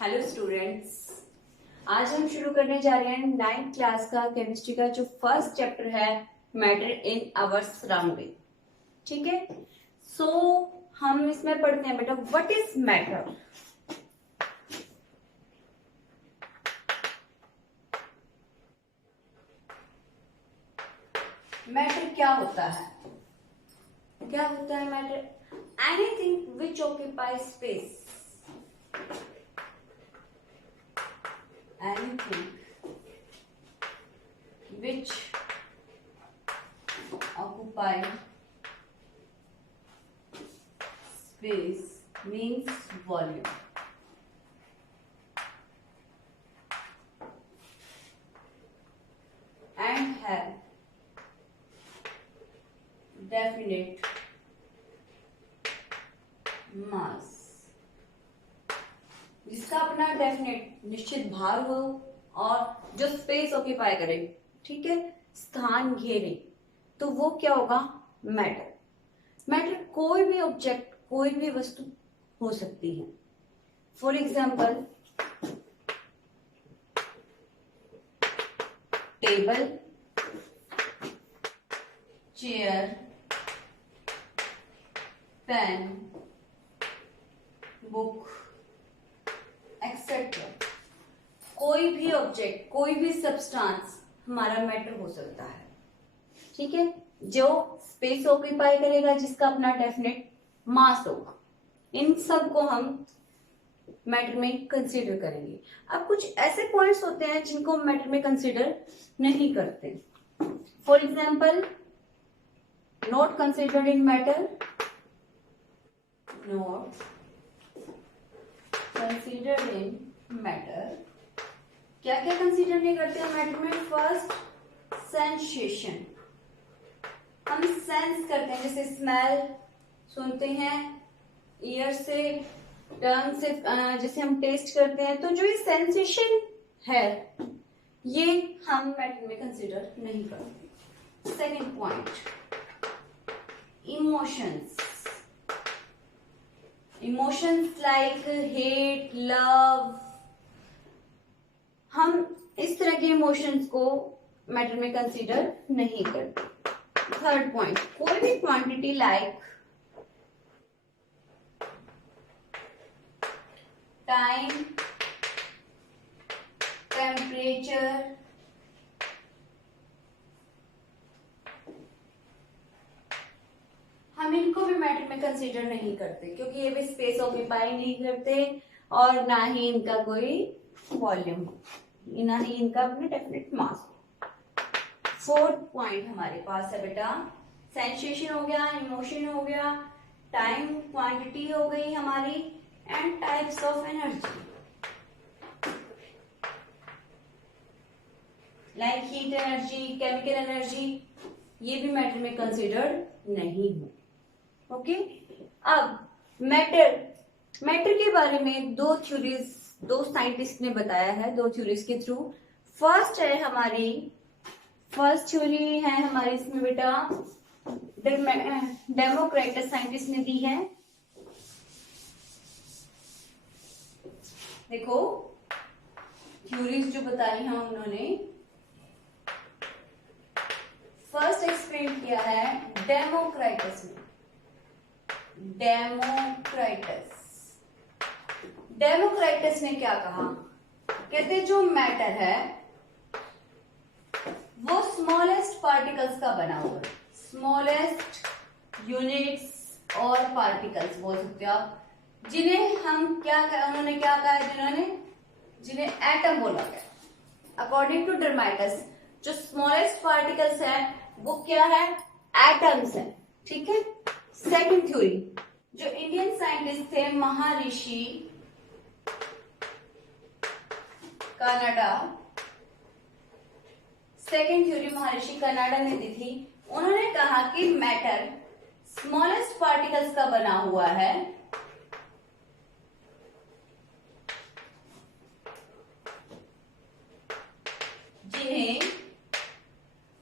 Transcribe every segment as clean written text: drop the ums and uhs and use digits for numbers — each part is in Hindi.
हेलो स्टूडेंट्स, आज हम शुरू करने जा रहे हैं 9th क्लास का केमिस्ट्री का जो फर्स्ट चैप्टर है मैटर इन आवर सराउंडिंग। ठीक है, सो हम इसमें पढ़ते हैं बेटा व्हाट इज मैटर। मैटर क्या होता है? क्या होता है matter? Anything which occupy space, anything which occupy space means volume. And have definite mass, जिसका अपना डेफिनेट निश्चित भार हो और जो स्पेस ऑक्यूपाई करे, ठीक है, स्थान घेरे, तो वो क्या होगा? मैटर। मैटर कोई भी ऑब्जेक्ट, कोई भी वस्तु हो सकती है। For example table, chair, pen, book etcetera. कोई भी ऑब्जेक्ट, कोई भी सब्सटेंस हमारा मैटर हो सकता है। ठीक है, जो स्पेस ऑक्यूपाई करेगा, जिसका अपना डेफिनेट मास होगा, इन सब को हम मैटर में कंसीडर करेंगे। अब कुछ ऐसे पॉइंट्स होते हैं जिनको मैटर में कंसीडर नहीं करते। For example not considered in matter, not considered in matter. क्या क्या कंसीडर नहीं करते हैं मैटर में? First, sensation. हम सेंस करते हैं, जैसे स्मेल सुनते हैं ईयर से, टंग से, जैसे हम टेस्ट करते हैं, तो जो ये सेंसेशन है ये हम मैटर में कंसीडर नहीं करते। Second point, emotions. Emotions like hate, love, हम इस तरह के इमोशंस को मैटर में कंसीडर नहीं करते। थर्ड पॉइंट, कोई भी क्वांटिटी लाइक टाइम, टेम्परेचर, हम इनको भी मैटर में कंसीडर नहीं करते, क्योंकि ये भी स्पेस ऑक्यूपाई नहीं करते और ना ही इनका कोई वॉल्यूम, ना ही इनका अपना डेफिनेट मास। फोर्थ पॉइंट हमारे पास है बेटा, सेंसेशन हो गया, इमोशन हो गया, टाइम क्वांटिटी हो गई हमारी, and types of energy like heat energy, chemical energy, ये भी मैटर में कंसीडर्ड नहीं है। ओके, अब मैटर के बारे में दो थ्योरीज, दो साइंटिस्ट ने बताया है, दो थ्योरीज के थ्रू। फर्स्ट थ्योरी है हमारी इसमें बेटा डेमोक्रिटस साइंटिस्ट ने दी है। देखो थ्योरीज जो बताई हैं उन्होंने, फर्स्ट एक्सप्लेन किया है डेमोक्रिटस ने। डेमोक्रिटस ने क्या कहा? कहते जो मैटर है वो स्मॉलेस्ट पार्टिकल्स का बना हुआ है। स्मॉलेस्ट यूनिट्स और पार्टिकल्स बोल सकते हो आप, जिन्हें हम उन्होंने क्या कहा, जिन्हें एटम बोला गया। अकॉर्डिंग टू डर्माइटस जो स्मॉलेस्ट पार्टिकल्स है वो क्या है? एटम्स है। ठीक है। सेकंड थ्योरी, जो इंडियन साइंटिस्ट थे महर्षि कनाडा, सेकेंड थ्योरी महर्षि कनाडा ने दी थी। उन्होंने कहा कि मैटर स्मॉलेस्ट पार्टिकल्स का बना हुआ है, जिन्हें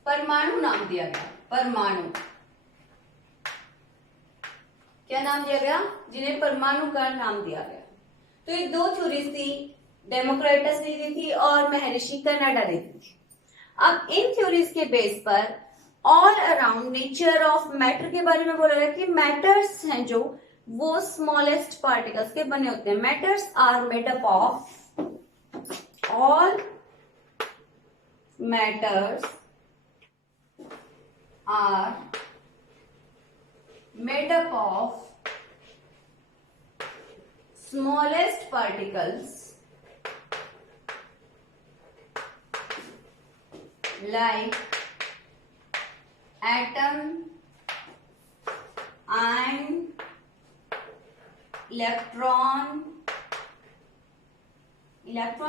परमाणु नाम दिया गया। परमाणु, क्या नाम दिया गया? जिन्हें परमाणु का नाम दिया गया। तो ये दो थ्योरीज थी, डेमोक्रिटस ने दी थी और महर्षि कनाडा ने दी थी। अब इन थ्योरीज के बेस पर all around nature of matter के बारे में बोला गया कि मैटर्स हैं जो वो स्मॉलेस्ट पार्टिकल्स के बने होते हैं। Matters are made up of, all matters are made up of smallest particles like atom ion electron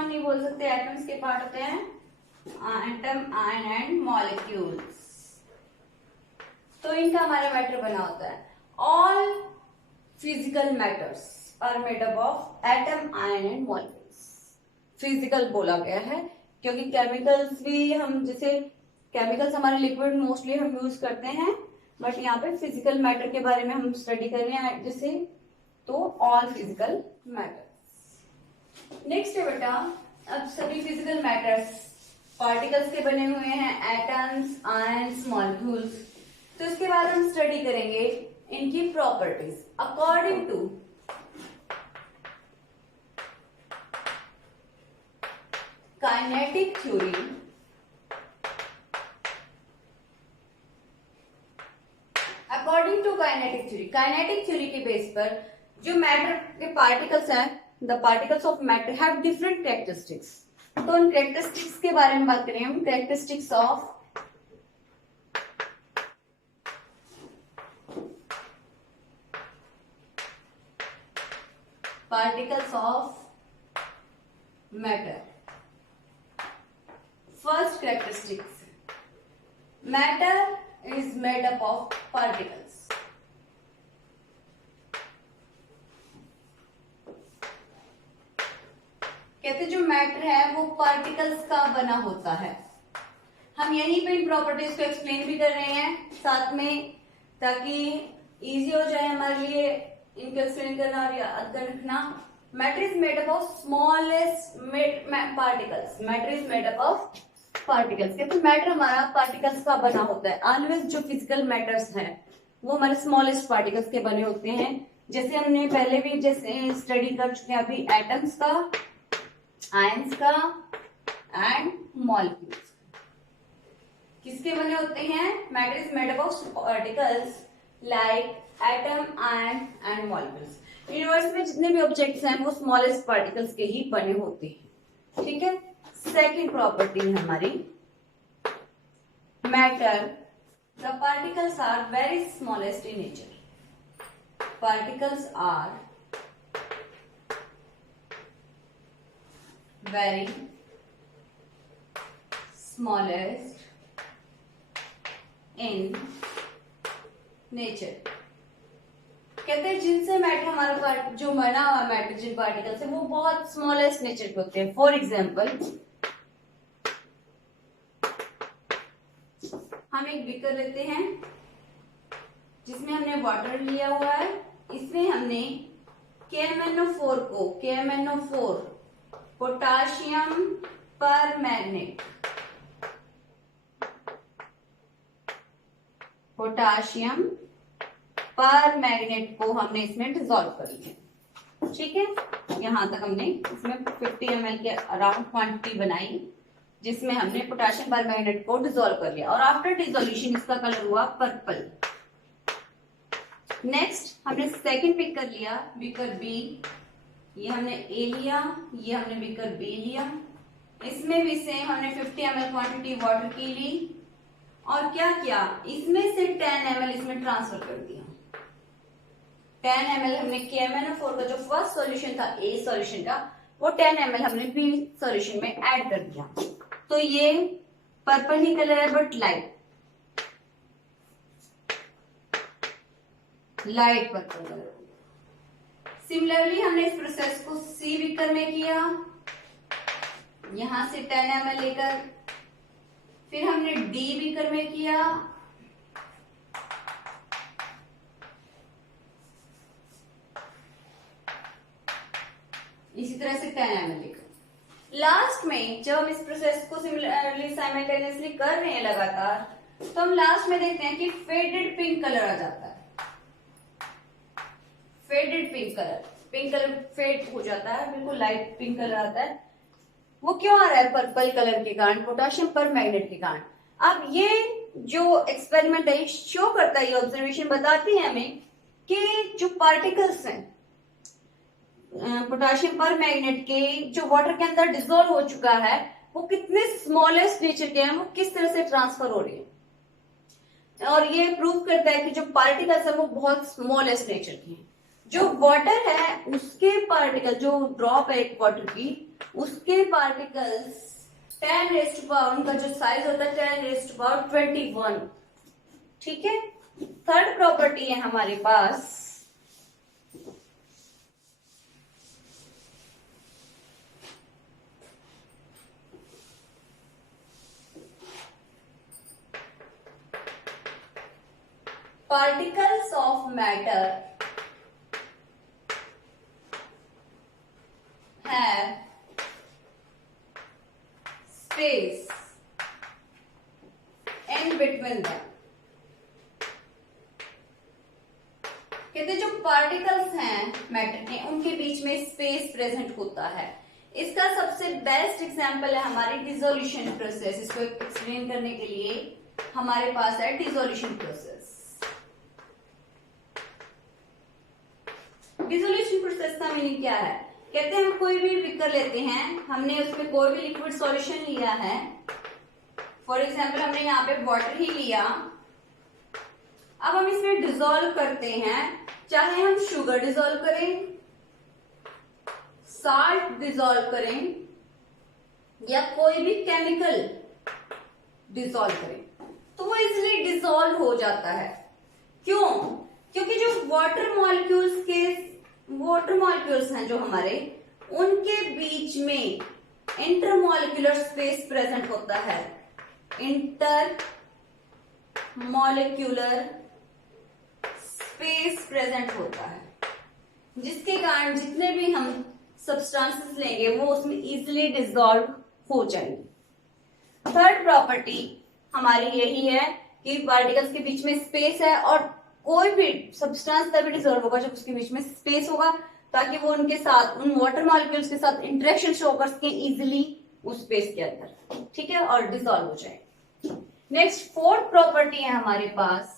नहीं बोल सकते, एटम्स के पार्ट होते हैं एटम आयन एंड मॉलिक्यूल्स। तो इनका हमारा मैटर बना होता है। All physical matters are made up of atom ion and molecules. Physical बोला गया है क्योंकि केमिकल्स भी हम, जैसे केमिकल्स हमारे लिक्विड मोस्टली हम यूज करते हैं, बट यहाँ पे फिजिकल मैटर के बारे में हम स्टडी कर रहे हैं जैसे, तो ऑल फिजिकल मैटर्स। नेक्स्ट है बेटा, अब सभी फिजिकल मैटर्स पार्टिकल्स के बने हुए हैं, एटम्स आयंस मॉलिक्यूल्स। तो इसके बाद हम स्टडी करेंगे इनकी properties according to kinetic theory. According to kinetic theory के बेस पर जो मैटर के पार्टिकल्स हैं, the particles of matter have different characteristics. तो उन कैरेक्टरिस्टिक्स के बारे में बात करेंगे हम, characteristics of particles of matter. First characteristics, matter is made up of particles. कहते जो मैटर है वो पार्टिकल्स का बना होता है। हम यहीं पे इन प्रॉपर्टीज को एक्सप्लेन भी कर रहे हैं साथ में, ताकि इजी हो जाए हमारे लिए इनको एक्सप्लेन करना और याद रखना। Matter is made up of smallest particles. Matter is made up of particles. कहते मैटर हमारा पार्टिकल्स का बना होता है। ऑलवेज जो फिजिकल मैटर्स हैं वो हमारे स्मॉलेस्ट पार्टिकल्स के बने होते हैं। जैसे हमने पहले भी जैसे स्टडी कर चुके हैं अभी, एटम्स का, आयंस का एंड मॉलिक्यूल्स किसके बने होते हैं? Matter is made up of particles like atom ion and molecules. Universe में जितने भी ऑब्जेक्ट्स हैं वो स्मॉलेस्ट पार्टिकल्स के ही बने होते हैं। ठीक है। सेकेंड प्रॉपर्टी है हमारी matter, the particles are very smallest in nature. Particles are very smallest in nature. कहते हैं जिनसे मैटर हमारा जो बना हुआ मैटर, जिन पार्टिकल्स है वो बहुत स्मॉलेस्ट नेचर के होते हैं। फॉर एग्जाम्पल, हम एक बीकर लेते हैं जिसमें हमने वाटर लिया हुआ है, इसमें हमने KMnO4 को, KMnO4 पोटाशियम पर मैग्नेट, पोटाशियम पर मैग्नेट को हमने इसमें डिसॉल्व कर लिया। ठीक है, यहां तक हमने इसमें 50 ml के अराउंड क्वांटिटी बनाई जिसमें हमने पोटाशियम पर मैग्नेट को डिसॉल्व कर लिया और आफ्टर डिसोल्यूशन इसका कलर हुआ पर्पल। नेक्स्ट हमने सेकंड पिक कर लिया, बीकर बी। ये हमने ए लिया, ये हमने बीकर बी लिया। इसमें भी सेम हमने 50 ml क्वांटिटी वाटर की ली और क्या किया, इसमें से 10 ml इसमें ट्रांसफर कर दिया। 10 ml हमने KMnO4 का जो फर्स्ट सॉल्यूशन था, ए सॉल्यूशन का, वो 10 ml हमने बी सॉल्यूशन में ऐड कर दिया। तो ये पर्पल ही कलर है but light purple colour. Similarly हमने इस प्रोसेस को सी बीकर में किया, यहां से 10 ml लेकर, फिर हमने डी बीकर में किया, इसी तरह से 10 ml लिखा। लास्ट में जब हम इस प्रोसेस को सिमिलरली साइमल्टेनियसली कर रहे हैं लगातार, तो हम लास्ट में देखते हैं कि फेडेड पिंक कलर आ जाता है। फेडेड पिंक कलर फेड हो जाता है, बिल्कुल लाइट पिंक कलर आता है। वो क्यों आ रहा है? पर्पल कलर के कारण, पोटेशियम पर मैग्नेट के कारण। अब ये जो एक्सपेरिमेंट है शो करता है, ये ऑब्जर्वेशन बताती है हमें कि जो पार्टिकल्स हैं पोटेशियम पर मैग्नेट के, जो वाटर के अंदर डिसॉल्व हो चुका है, वो कितने स्मॉलेस्ट नेचर के हैं, वो किस तरह से ट्रांसफर हो रही है। और ये प्रूव करता है कि जो पार्टिकल्स है वो बहुत स्मॉलेस्ट नेचर के हैं। जो वाटर है उसके पार्टिकल, जो ड्रॉप है एक वाटर की, उसके पार्टिकल्स 10 रेज़ टू पावर, उनका जो साइज होता है 10 रेज़ टू पावर 21। ठीक है। थर्ड प्रॉपर्टी है हमारे पास particles of matter have space in between them। कहते जो पार्टिकल्स हैं मैटर के, उनके बीच में स्पेस प्रेजेंट होता है। इसका सबसे बेस्ट एग्जांपल है हमारी डिसोल्यूशन प्रोसेस। इसको एक्सप्लेन करने के लिए हमारे पास है डिसोल्यूशन प्रोसेस। डिसोल्यूशन प्रोसेस का मीनिंग क्या है? कहते हैं हम कोई भी बीकर लेते हैं, हमने उसमें कोई भी लिक्विड सॉल्यूशन लिया है, फॉर एग्जांपल हमने यहाँ पे वाटर ही लिया। अब हम इसमें डिसॉल्व करते हैं, चाहे हम शुगर डिसॉल्व करें, साल्ट डिसॉल्व करें या कोई भी केमिकल डिसॉल्व करें, तो वो इजिली डिसॉल्व हो जाता है। क्यों? क्योंकि जो वाटर मॉलिक्यूल्स हैं जो हमारे, उनके बीच में इंटरमॉलिक्यूलर स्पेस प्रेजेंट होता है। इंटरमॉलिक्यूलर स्पेस प्रेजेंट होता है, जिसके कारण जितने भी हम सब्सटेंसेस लेंगे वो उसमें इजिली डिसॉल्व हो जाएंगे। थर्ड प्रॉपर्टी हमारी यही है कि पार्टिकल्स के बीच में स्पेस है, और कोई भी सब्सटेंस तभी डिसॉल्व होगा जब उसके बीच में स्पेस होगा, ताकि वो उनके साथ, उन वाटर मॉलिक्यूल्स के साथ इंटरेक्शन शो कर सके इजिली उस स्पेस के अंदर। ठीक है, और डिसॉल्व हो जाए। नेक्स्ट फोर्थ प्रॉपर्टी है हमारे पास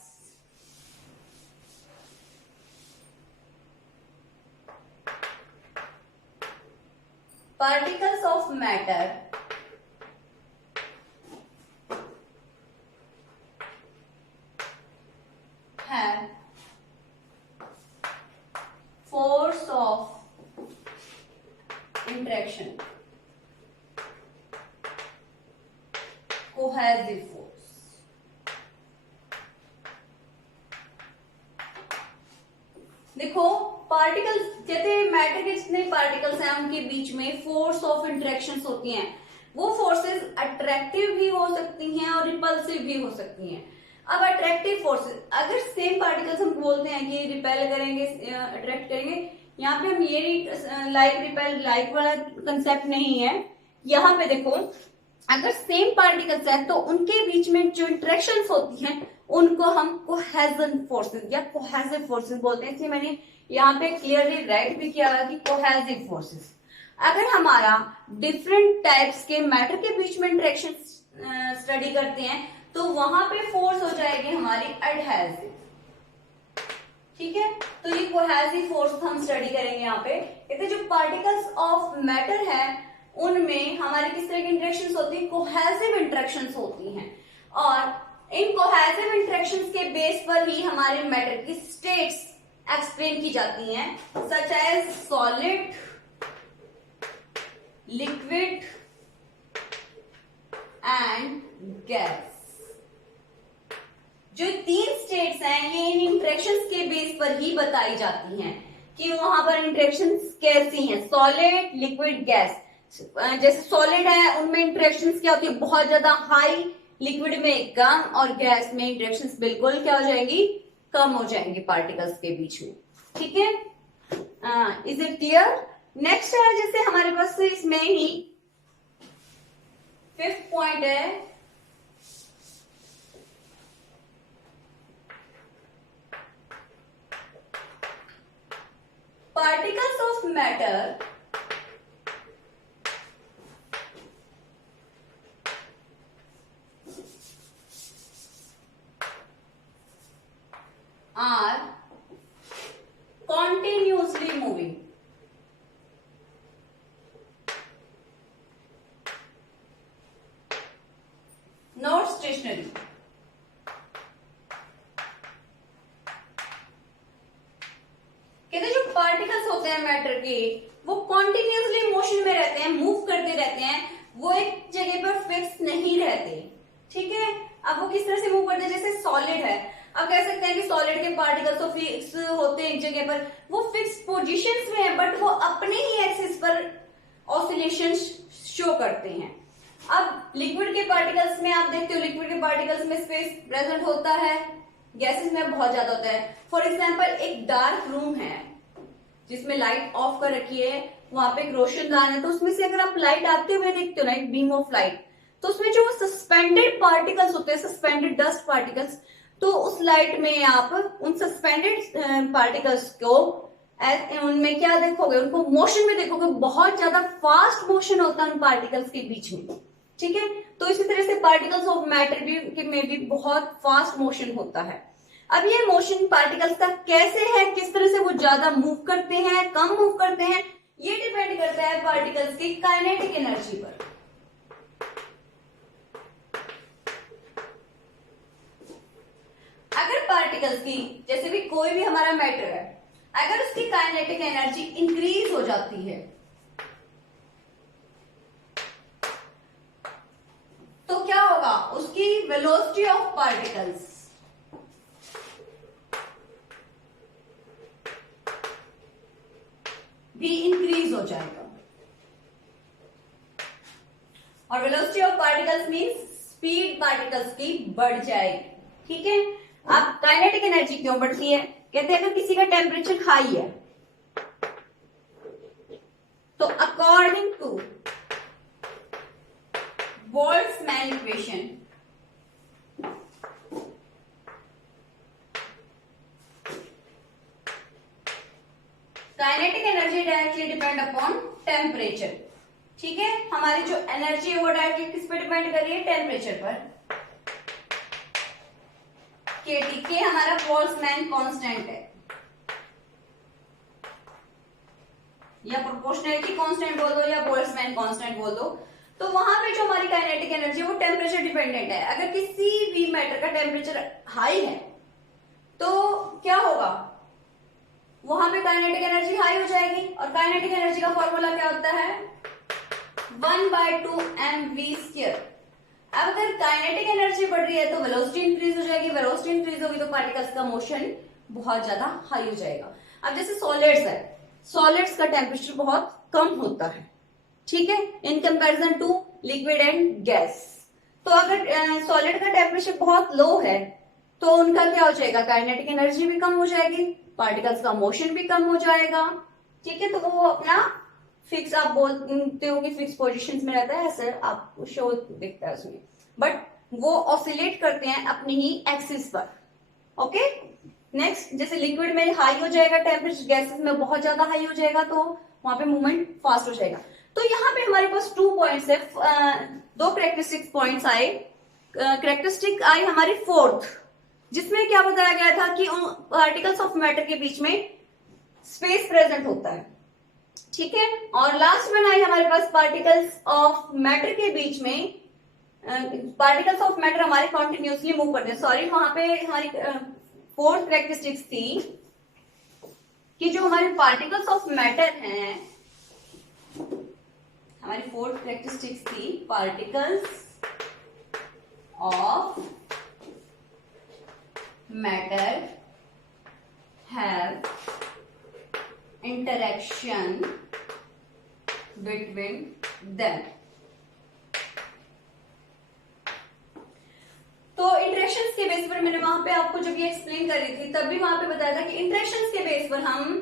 particles of matter have force of interaction, cohesive force। देखो पार्टिकल्स, कहते हैं मैटर के जितने पार्टिकल्स हैं उनके बीच में फोर्स ऑफ इंटरेक्शंस होती हैं। वो फोर्सेस अट्रैक्टिव भी हो सकती हैं और रिपल्सिव भी हो सकती हैं। अब अट्रैक्टिव फोर्सेस, अगर सेम पार्टिकल्स हम बोलते हैं कि रिपेल करेंगे, अट्रैक्ट करेंगे, यहाँ पे हम ये लाइक रिपेल लाइक वाला कंसेप्ट नहीं है। यहाँ पे देखो अगर सेम पार्टिकल्स हैं तो उनके बीच में जो इंटरेक्शंस होती हैं उनको हम कोहेजन फोर्सेस या कोहेसिव फोर्सेस बोलते हैं। इसलिए मैंने यहाँ पे क्लियरली राइट भी किया हुआ कि कोहेसिव फोर्सेस। अगर हमारा डिफरेंट टाइप्स के मैटर के बीच में इंटरेक्शन स्टडी करते हैं तो वहां पे फोर्स हो जाएगी हमारी एडहेसिव। ठीक है, तो ये कोहेसिव फोर्स हम स्टडी करेंगे यहाँ पे। कहते जो पार्टिकल्स ऑफ मैटर है उनमें हमारे किस तरह की इंटरेक्शंस होती है? कोहेसिव इंटरेक्शंस होती हैं, और इन कोहेसिव इंटरेक्शंस के बेस पर ही हमारे मैटर की स्टेट्स एक्सप्लेन की जाती हैं, such as solid, liquid and gas. जो तीन स्टेट्स हैं ये इन इंटरेक्शंस के बेस पर ही बताई जाती हैं कि वहां पर इंटरेक्शंस कैसी हैं, सॉलिड, लिक्विड, गैस। जैसे सॉलिड है उनमें इंटरेक्शंस क्या होती है? बहुत ज्यादा हाई, लिक्विड में कम, और गैस में इंटरेक्शंस बिल्कुल क्या हो जाएंगी? कम हो जाएंगी पार्टिकल्स के बीच में। ठीक है, इज इट क्लियर? नेक्स्ट है जैसे हमारे पास इसमें ही 5th पॉइंट है particles of matter are continuously moving. Not stationary. कहते जो पार्टिकल्स होते हैं मैटर के वो कॉन्टिन्यूसली मोशन में रहते हैं, मूव करते रहते हैं, वो एक जगह पर फिक्स नहीं रहते। ठीक है, अब वो किस तरह से मूव करते हैं, जैसे सॉलिड है, अब कह सकते हैं कि सॉलिड के पार्टिकल्स तो फिक्स होते हैं एक जगह पर, वो फिक्स पोजीशंस में है, बट वो अपने ही एक्सिस पर ऑसिलेशन शो करते हैं। अब लिक्विड के पार्टिकल्स में आप देखते हो, लिक्विड के पार्टिकल्स में स्पेस प्रेजेंट होता है, गैसेस में बहुत ज्यादा होता है। फॉर एग्जाम्पल एक डार्क रूम है जिसमें लाइट ऑफ कर रखी है, वहां पे एक रोशनदान है, तो उसमें से अगर आप लाइट आते हुए देखते हो ना, एक बीम ऑफ लाइट, तो उसमें जो सस्पेंडेड पार्टिकल्स होते हैं, सस्पेंडेड डस्ट पार्टिकल्स, तो उस लाइट में आप उन सस्पेंडेड पार्टिकल्स को उनमें क्या देखोगे, उनको मोशन में देखोगे, बहुत ज्यादा फास्ट मोशन होता है उन पार्टिकल्स के बीच में। ठीक है, तो इसी तरह से पार्टिकल्स ऑफ मैटर भी में भी बहुत फास्ट मोशन होता है। अब ये मोशन पार्टिकल्स का कैसे है, किस तरह से वो ज्यादा मूव करते हैं, कम मूव करते हैं, ये डिपेंड करता है पार्टिकल्स की काइनेटिक एनर्जी पर। अगर पार्टिकल्स की, जैसे भी कोई भी हमारा मैटर है, अगर उसकी काइनेटिक एनर्जी इंक्रीज हो जाती है तो क्या होगा, उसकी वेलोसिटी ऑफ पार्टिकल्स भी इंक्रीज हो जाएगा। और velocity of particles means speed particles की बढ़ जाएगी। ठीक है, अब काइनेटिक एनर्जी क्यों बढ़ती है, कहते हैं अगर किसी का टेम्परेचर हाई है तो according to Boltzmann equation, kinetic energy directly depend upon temperature. ठीक है, हमारी जो एनर्जी है वो डायरेक्टली किस पे डिपेंड कर रही है, टेम्परेचर पर। के हमारा बोल्ट्जमैन कांस्टेंट है या प्रोपोर्शनैलिटी कांस्टेंट बोल दो या बोल्ट्जमैन कांस्टेंट बोल दो, तो वहां पे जो हमारी काइनेटिक एनर्जी है वो टेम्परेचर डिपेंडेंट है। अगर किसी भी मैटर का टेम्परेचर हाई है तो क्या होगा, वहां पे काइनेटिक एनर्जी हाई हो जाएगी, और काइनेटिक एनर्जी का फॉर्मूला क्या होता है, 1/2mv²। अब अगर काइनेटिक एनर्जी बढ़ रही है तो वेलोसिटी इंक्रीज हो जाएगी, वेलोसिटी इंक्रीज होगी तो पार्टिकल्स का मोशन बहुत ज्यादा हाई हो जाएगा। अब जैसे सॉलिड्स है, सॉलिड्स का टेम्परेचर बहुत कम होता है, ठीक है, in comparison to liquid and gas. तो अगर सॉलिड का टेम्परेचर बहुत लो है तो उनका क्या हो जाएगा, काइनेटिक एनर्जी भी कम हो जाएगी, पार्टिकल्स का मोशन भी कम हो जाएगा। ठीक है, तो वो अपना फिक्स, आप बोलते हो कि फिक्स पोजीशंस में रहता है, ऐसे आपको शो दिखता है उसमें, बट वो ऑसिलेट करते हैं अपनी ही एक्सिस पर। ओके, नेक्स्ट जैसे लिक्विड में हाई हो जाएगा टेम्परेचर, गैसेस में बहुत ज्यादा हाई हो जाएगा, तो वहां पे मूवमेंट फास्ट हो जाएगा। तो यहाँ पे हमारे पास 2 पॉइंट्स है, 2 करेक्टरिस्टिक पॉइंट्स आए। करेक्टरिस्टिक आई हमारी 4th, जिसमें क्या बताया गया था कि पार्टिकल्स ऑफ मैटर के बीच में स्पेस प्रेजेंट होता है। ठीक है, और लास्ट में आई हमारे पास पार्टिकल्स ऑफ मैटर के बीच में, पार्टिकल्स ऑफ मैटर हमारे कॉन्टिन्यूसली मूव करते हैं। सॉरी, वहां पे हमारी 4th करेक्टरिस्टिक्स थी कि जो हमारे पार्टिकल्स ऑफ मैटर हैं, हमारी 4th करेक्टरिस्टिक्स थी particles of matter have interaction between them. तो इंटरेक्शंस के बेस पर मैंने वहां पे आपको जब ये एक्सप्लेन कर रही थी तब भी वहां पे बताया था कि इंटरेक्शंस के बेस पर हम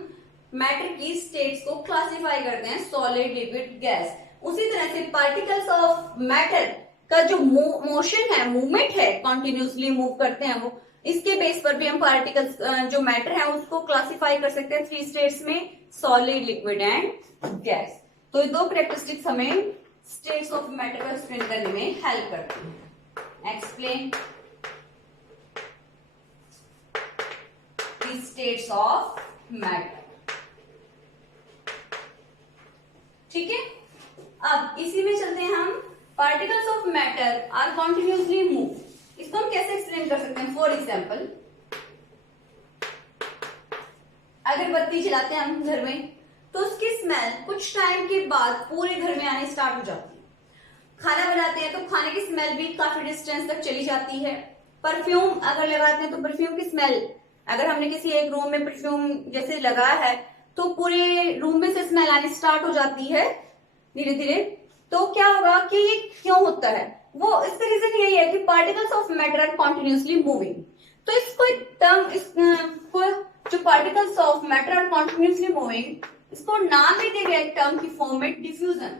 मैटर की स्टेट्स को क्लासिफाई करते हैं, सॉलिड, लिक्विड, गैस। उसी तरह से पार्टिकल्स ऑफ मैटर का जो मोशन है, मूवमेंट है, कॉन्टिन्यूसली मूव करते हैं वो, इसके बेस पर भी हम पार्टिकल्स जो मैटर है उसको क्लासिफाई कर सकते हैं 3 स्टेट्स में, सॉलिड, लिक्विड एंड गैस। तो ये 2 कैरेक्टरिस्टिक्स हमें स्टेट्स ऑफ मैटर को एक्सप्लेन करने में हेल्प करती हैं। Explain the states of matter. ठीक है, अब इसी में चलते हैं हम। Particles of matter are continuously move, इसको हम कैसे एक्सप्लेन कर सकते हैं? फॉर एग्जाम्पल, अगर बत्ती जलाते हैं हम घर में तो उसकी स्मेल कुछ टाइम के बाद पूरे घर में आने स्टार्ट हो जाती है। खाना बनाते हैं तो खाने की स्मेल भी काफी डिस्टेंस तक चली जाती है। परफ्यूम अगर लगाते हैं तो परफ्यूम की स्मेल, अगर हमने किसी एक रूम में परफ्यूम जैसे लगाया है तो पूरे रूम में से स्मेल आनी स्टार्ट हो जाती है धीरे धीरे। तो क्या होगा कि ये क्यों होता है? वो इसका रीजन यही है कि particles of matter are continuously moving. तो इसको एक टर्म, जो particles of matter are continuously moving, इसको नाम भी दिया गया एक टर्म की फॉर्म में, डिफ्यूजन।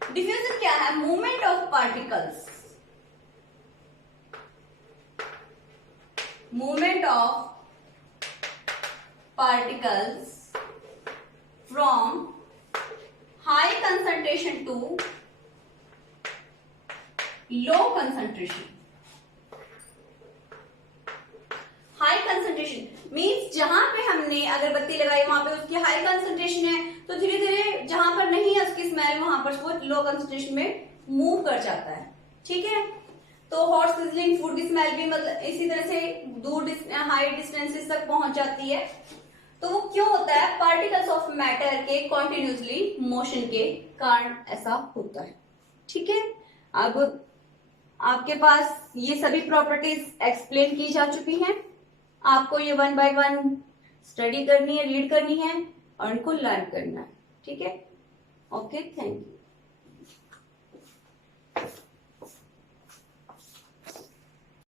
डिफ्यूजन क्या है? Movement of particles, movement of particles from high concentration to low concentration. High concentration means जहां पे हमने अगरबत्ती लगाई वहां पे उसकी हाई कंसंट्रेशन है, तो धीरे धीरे जहां पर नहीं है उसकी स्मेल वहां पर वो लो कंसंट्रेशन में मूव कर जाता है। ठीक है, तो हॉट सिजलिंग फूड की स्मेल भी मतलब इसी तरह से दूर हाई डिस्टेंसेस तक पहुंच जाती है। तो वो क्यों होता है? पार्टिकल्स ऑफ मैटर के कॉन्टिन्यूसली मोशन के कारण ऐसा होता है। ठीक है, अब आपके पास ये सभी प्रॉपर्टीज एक्सप्लेन की जा चुकी हैं। आपको ये 1 by 1 स्टडी करनी है, रीड करनी है और इनको लर्न करना है। ठीक है, ओके, थैंक यू।